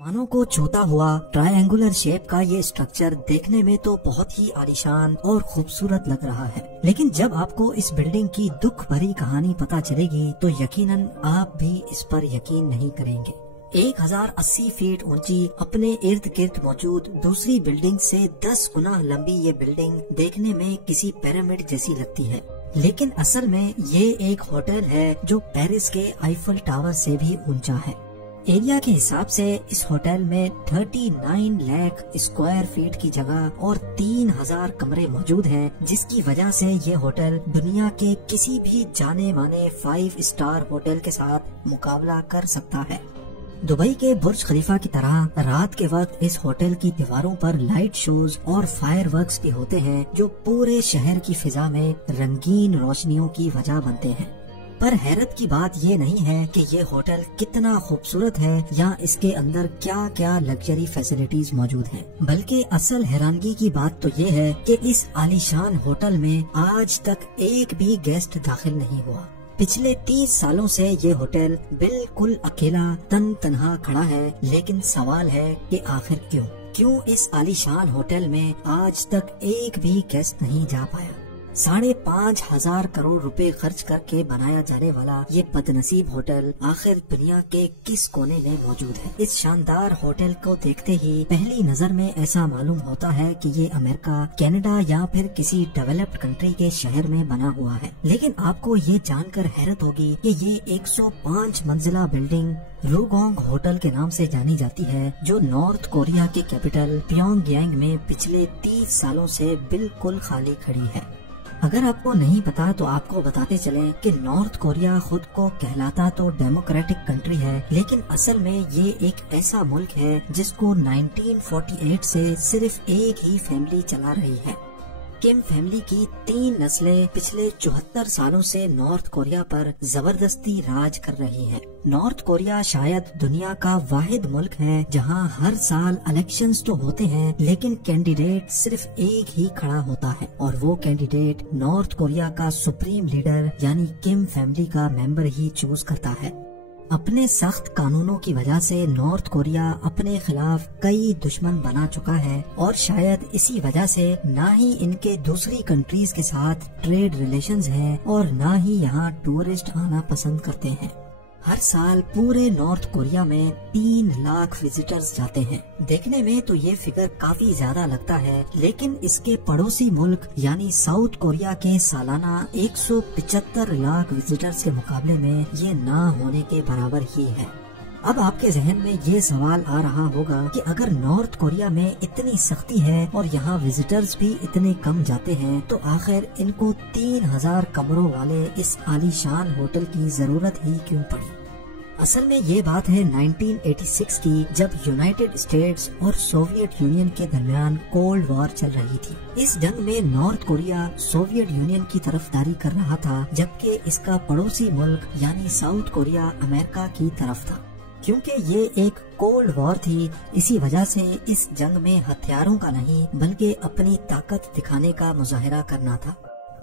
मानों को छूता हुआ ट्रायंगुलर शेप का ये स्ट्रक्चर देखने में तो बहुत ही आलीशान और खूबसूरत लग रहा है, लेकिन जब आपको इस बिल्डिंग की दुख भरी कहानी पता चलेगी तो यकीनन आप भी इस पर यकीन नहीं करेंगे। 1080 फीट ऊंची अपने इर्द गिर्द मौजूद दूसरी बिल्डिंग से 10 गुना लंबी ये बिल्डिंग देखने में किसी पिरामिड जैसी लगती है, लेकिन असल में ये एक होटल है जो पेरिस के आईफल टावर से भी ऊंचा है। एरिया के हिसाब से इस होटल में 39 लाख स्क्वायर फीट की जगह और 3000 कमरे मौजूद हैं, जिसकी वजह से ये होटल दुनिया के किसी भी जाने माने 5 स्टार होटल के साथ मुकाबला कर सकता है। दुबई के बुर्ज खलीफा की तरह रात के वक्त इस होटल की दीवारों पर लाइट शोज और फायरवर्क्स भी होते हैं, जो पूरे शहर की फिजा में रंगीन रोशनियों की वजह बनते हैं। पर हैरत की बात ये नहीं है कि ये होटल कितना खूबसूरत है या इसके अंदर क्या क्या लग्जरी फैसिलिटीज मौजूद हैं, बल्कि असल हैरानगी की बात तो ये है कि इस आलीशान होटल में आज तक एक भी गेस्ट दाखिल नहीं हुआ। पिछले 30 सालों से ये होटल बिल्कुल अकेला तन्हा खड़ा है, लेकिन सवाल है कि आखिर क्यों इस आलीशान होटल में आज तक एक भी गेस्ट नहीं जा पाया। 5,500 करोड़ रुपए खर्च करके बनाया जाने वाला ये बदनसीब होटल आखिर दुनिया के किस कोने में मौजूद है। इस शानदार होटल को देखते ही पहली नजर में ऐसा मालूम होता है कि ये अमेरिका, कनाडा या फिर किसी डेवलप्ड कंट्री के शहर में बना हुआ है, लेकिन आपको ये जानकर हैरत होगी कि ये 105 मंजिला बिल्डिंग रुगोंग होटल के नाम से जानी जाती है, जो नॉर्थ कोरिया के कैपिटल प्योंगयांग में पिछले 30 सालों से बिल्कुल खाली खड़ी है। अगर आपको नहीं पता तो आपको बताते चलें कि नॉर्थ कोरिया खुद को कहलाता तो डेमोक्रेटिक कंट्री है, लेकिन असल में ये एक ऐसा मुल्क है जिसको 1948 से सिर्फ एक ही फैमिली चला रही है। किम फैमिली की 3 नस्लें पिछले 74 सालों से नॉर्थ कोरिया पर जबरदस्ती राज कर रही हैं। नॉर्थ कोरिया शायद दुनिया का वाहिद मुल्क है जहां हर साल इलेक्शंस तो होते हैं, लेकिन कैंडिडेट सिर्फ एक ही खड़ा होता है और वो कैंडिडेट नॉर्थ कोरिया का सुप्रीम लीडर यानी किम फैमिली का मेंबर ही चूज करता है। अपने सख्त कानूनों की वजह से नॉर्थ कोरिया अपने खिलाफ कई दुश्मन बना चुका है और शायद इसी वजह से ना ही इनके दूसरी कंट्रीज के साथ ट्रेड रिलेशंस हैं और ना ही यहाँ टूरिस्ट आना पसंद करते हैं। हर साल पूरे नॉर्थ कोरिया में 3 लाख विजिटर्स जाते हैं। देखने में तो ये फिगर काफी ज्यादा लगता है, लेकिन इसके पड़ोसी मुल्क यानी साउथ कोरिया के सालाना 175 लाख विजिटर्स के मुकाबले में ये ना होने के बराबर ही है। अब आपके जहन में ये सवाल आ रहा होगा कि अगर नॉर्थ कोरिया में इतनी सख्ती है और यहाँ विजिटर्स भी इतने कम जाते हैं, तो आखिर इनको 3000 कमरों वाले इस आलीशान होटल की जरूरत ही क्यों पड़ी। असल में ये बात है 1986 की, जब यूनाइटेड स्टेट्स और सोवियत यूनियन के दरमियान कोल्ड वॉर चल रही थी। इस जंग में नॉर्थ कोरिया सोवियत यूनियन की तरफदारी कर रहा था, जबकि इसका पड़ोसी मुल्क यानी साउथ कोरिया अमेरिका की तरफ था। क्योंकि ये एक कोल्ड वॉर थी, इसी वजह से इस जंग में हथियारों का नहीं बल्कि अपनी ताकत दिखाने का मुजाहिरा करना था।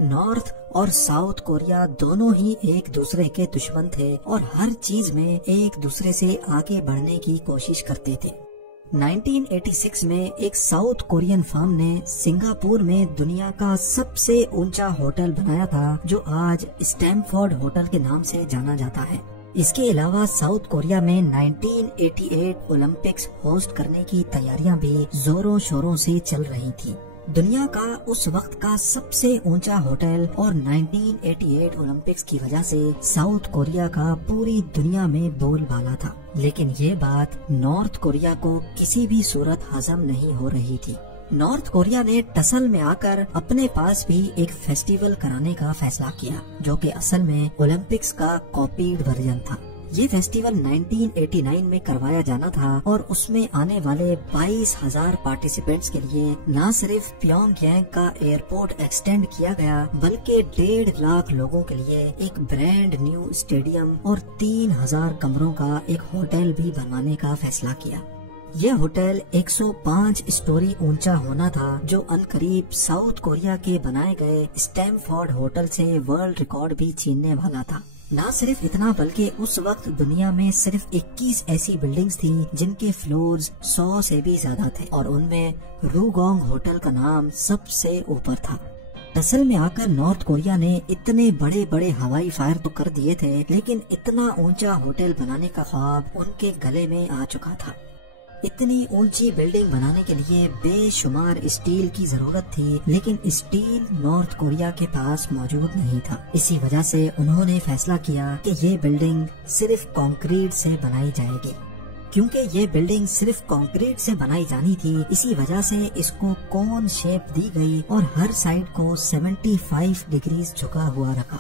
नॉर्थ और साउथ कोरिया दोनों ही एक दूसरे के दुश्मन थे और हर चीज में एक दूसरे से आगे बढ़ने की कोशिश करते थे। 1986 में एक साउथ कोरियन फर्म ने सिंगापुर में दुनिया का सबसे ऊंचा होटल बनाया था, जो आज स्टैमफोर्ड होटल के नाम से जाना जाता है। इसके अलावा साउथ कोरिया में 1988 ओलंपिक्स होस्ट करने की तैयारियां भी जोरों शोरों से चल रही थी। दुनिया का उस वक्त का सबसे ऊंचा होटल और 1988 ओलंपिक्स की वजह से साउथ कोरिया का पूरी दुनिया में बोलबाला था, लेकिन ये बात नॉर्थ कोरिया को किसी भी सूरत हजम नहीं हो रही थी। नॉर्थ कोरिया ने टसल में आकर अपने पास भी एक फेस्टिवल कराने का फैसला किया, जो कि असल में ओलंपिक्स का कॉपीड वर्जन था। ये फेस्टिवल 1989 में करवाया जाना था और उसमें आने वाले 22,000 पार्टिसिपेंट्स के लिए न सिर्फ प्योंगयांग का एयरपोर्ट एक्सटेंड किया गया, बल्कि 1.5 लाख लोगों के लिए एक ब्रांड न्यू स्टेडियम और 3000 कमरों का एक होटल भी बनवाने का फैसला किया। यह होटल 105 स्टोरी ऊंचा होना था, जो अनकरीब साउथ कोरिया के बनाए गए स्टैमफोर्ड होटल से वर्ल्ड रिकॉर्ड भी छीनने वाला था। نہ صرف اتنا بلکہ اس وقت دنیا میں صرف 21 ایسی بلڈنگز تھیں جن کے فلورز 100 سے بھی زیادہ تھے اور ان میں روگونگ ہوٹل کا نام سب سے اوپر تھا۔ اصل میں آ کر نارتھ کوریا نے اتنے بڑے بڑے ہوائی فائر تو کر دیے تھے، لیکن اتنا اونچا ہوٹل بنانے کا خواب ان کے گلے میں آ چکا تھا۔ اتنی اونچی بلڈنگ بنانے کے لیے بے شمار اسٹیل کی ضرورت تھی، لیکن اسٹیل نارتھ کوریا کے پاس موجود نہیں تھا۔ اسی وجہ سے انہوں نے فیصلہ کیا کہ یہ بلڈنگ صرف کنکریٹ سے بنائی جائے گی۔ کیونکہ یہ بلڈنگ صرف کنکریٹ سے بنائی جانی تھی، اسی وجہ سے اس کو کون شیپ دی گئی اور ہر سائڈ کو 75 ڈگریز جھکا ہوا رکھا۔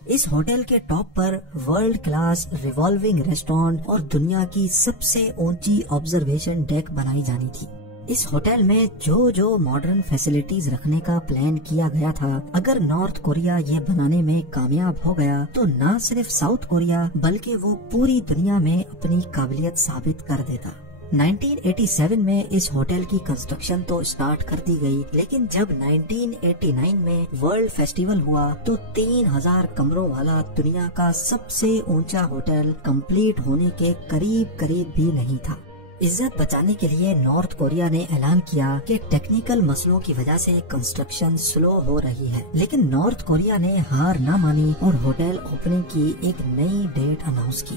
اس ہوٹل کے ٹاپ پر ورلڈ کلاس ریوالونگ ریسٹورینٹ اور دنیا کی سب سے اونچی آبزرویشن ڈیک بنائی جانی تھی۔ اس ہوٹل میں جو ماڈرن فیسلٹیز رکھنے کا پلان کیا گیا تھا، اگر نارتھ کوریا یہ بنانے میں کامیاب ہو گیا تو نہ صرف ساؤتھ کوریا بلکہ وہ پوری دنیا میں اپنی قابلیت ثابت کر دیتا۔ 1987 میں اس ہوٹل کی کنسٹرکشن تو سٹارٹ کر دی گئی، لیکن جب 1989 میں ورلڈ فیسٹیول ہوا تو 3000 کمروں والا دنیا کا سب سے اونچا ہوٹل کمپلیٹ ہونے کے قریب بھی نہیں تھا۔ عزت بچانے کے لیے نارتھ کوریا نے اعلان کیا کہ ٹیکنیکل مسئلوں کی وجہ سے کنسٹرکشن سلو ہو رہی ہے، لیکن نارتھ کوریا نے ہار نہ مانی اور ہوٹل اوپننگ کی ایک نئی ڈیٹ اناؤنس کی۔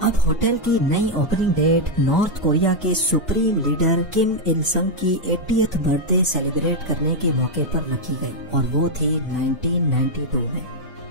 اب ہوٹل کی نئی اوپننگ ڈیٹ نارتھ کوریا کے سپریم لیڈر کم il سنگ کی 80th برتھ ڈے سیلیبریٹ کرنے کے موقع پر رکھی گئی اور وہ تھی 1992 میں۔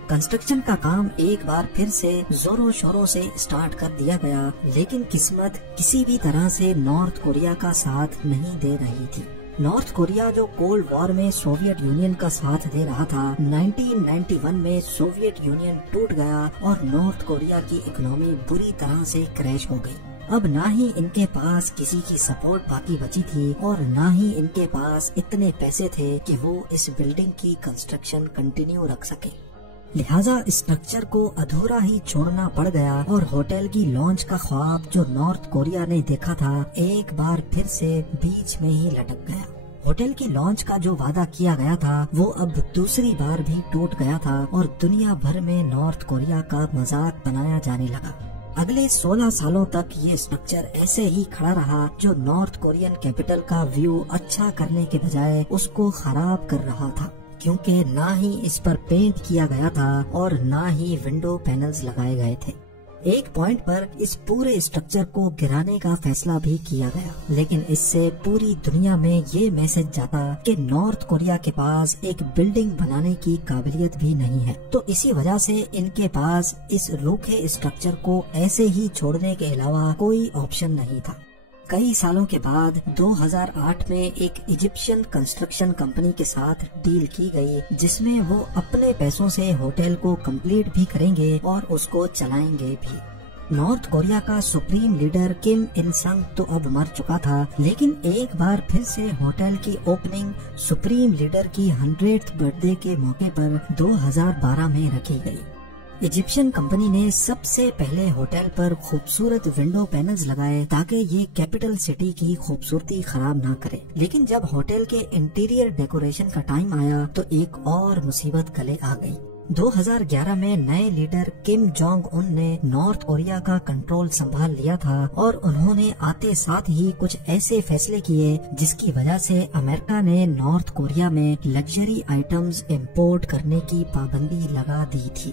کنسٹرکشن کا کام ایک بار پھر سے زوروں شوروں سے سٹارٹ کر دیا گیا، لیکن قسمت کسی بھی طرح سے نارتھ کوریا کا ساتھ نہیں دے رہی تھی۔ نارتھ کوریا جو کولڈ وار میں سوویت یونین کا ساتھ دے رہا تھا، 1991 میں سوویت یونین ٹوٹ گیا اور نارتھ کوریا کی اکنامی بری طرح سے کریش ہو گئی۔ اب نہ ہی ان کے پاس کسی کی سپورٹ باقی بچی تھی اور نہ ہی ان کے پاس اتنے پیسے تھے کہ وہ اس بلڈنگ کی کنسٹرکشن کنٹینیو رکھ سکے، لہٰذا اسٹرکچر کو ادھورا ہی چھوڑنا پڑ گیا اور ہوٹل کی لانچ کا خواب جو نارتھ کوریا نے دیکھا تھا ایک بار پھر سے بیچ میں ہی لٹک گیا۔ ہوٹل کی لانچ کا جو وعدہ کیا گیا تھا وہ اب دوسری بار بھی ٹوٹ گیا تھا اور دنیا بھر میں نارتھ کوریا کا مذاق بنایا جانے لگا۔ اگلے 16 سالوں تک یہ اسٹرکچر ایسے ہی کھڑا رہا جو نارتھ کورین کیپٹل کا ویو اچھا کرنے کے بجائے اس کو خراب کر رہا تھا، کیونکہ نہ ہی اس پر پینٹ کیا گیا تھا اور نہ ہی ونڈو پینلز لگائے گئے تھے۔ ایک پوائنٹ پر اس پورے اسٹرکچر کو گرانے کا فیصلہ بھی کیا گیا، لیکن اس سے پوری دنیا میں یہ میسج جاتا کہ نارتھ کوریا کے پاس ایک بلڈنگ بنانے کی قابلیت بھی نہیں ہے، تو اسی وجہ سے ان کے پاس اس روکھے اسٹرکچر کو ایسے ہی چھوڑنے کے علاوہ کوئی آپشن نہیں تھا۔ کئی سالوں کے بعد 2008 میں ایک ایجپشین کنسٹرکشن کمپنی کے ساتھ ڈیل کی گئی جس میں وہ اپنے پیسوں سے ہوٹل کو کمپلیٹ بھی کریں گے اور اس کو چلائیں گے بھی۔ نارتھ کوریا کا سپریم لیڈر کم il سنگ تو اب مر چکا تھا، لیکن ایک بار پھر سے ہوٹل کی اوپننگ سپریم لیڈر کی 100th برتھ ڈے کے موقع پر 2012 میں رکھی گئی۔ ایجپشین کمپنی نے سب سے پہلے ہوٹل پر خوبصورت ونڈو پینلز لگائے تاکہ یہ کیپٹل سٹی کی خوبصورتی خراب نہ کرے، لیکن جب ہوٹل کے انٹیریئر ڈیکوریشن کا ٹائم آیا تو ایک اور مصیبت گلے آ گئی۔ 2011 میں نئے لیڈر کم جونگ ان نے نارتھ کوریا کا کنٹرول سنبھال لیا تھا اور انہوں نے آتے ساتھ ہی کچھ ایسے فیصلے کیے جس کی وجہ سے امریکہ نے نارتھ کوریا میں لگژری آئٹمز امپورٹ کرنے کی پابندی لگا دی تھی۔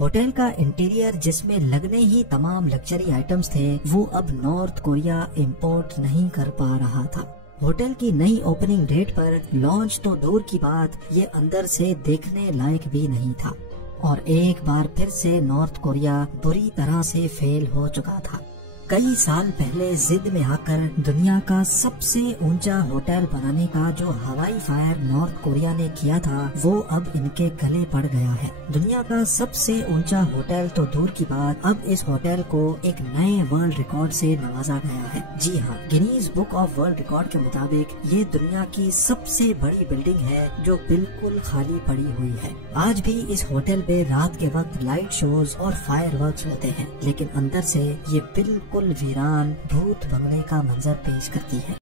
ہوٹل کا انٹیریئر جس میں لگنے ہی تمام لگژری آئٹمز تھے وہ اب نارتھ کوریا امپورٹ نہیں کر پا رہا تھا۔ ہوٹل کی نئی اوپننگ ڈیٹ پر لانچ تو دور کی بات، یہ اندر سے دیکھنے لائق بھی نہیں تھا اور ایک بار پھر سے نارتھ کوریا بری طرح سے فیل ہو چکا تھا۔ کئی سال پہلے ضد میں آ کر دنیا کا سب سے اونچا ہوٹل بنانے کا جو ہوائی فائر نارتھ کوریا نے کیا تھا وہ اب ان کے گلے پڑ گیا ہے۔ دنیا کا سب سے اونچا ہوٹل تو دور کی بات، اب اس ہوٹل کو ایک نئے ورلڈ ریکارڈ سے نوازا گیا ہے۔ جی ہاں، Guinness book of world record کے مطابق یہ دنیا کی سب سے بڑی بلڈنگ ہے جو بالکل خالی پڑی ہوئی ہے۔ آج بھی اس ہوٹل پہ رات کے وقت لائٹ شوز اور فائر ورکس ہوتے ہیں، لیکن اندر سے یہ بالکل ویران بھوت بنگلے کا منظر پیش کرتی ہے۔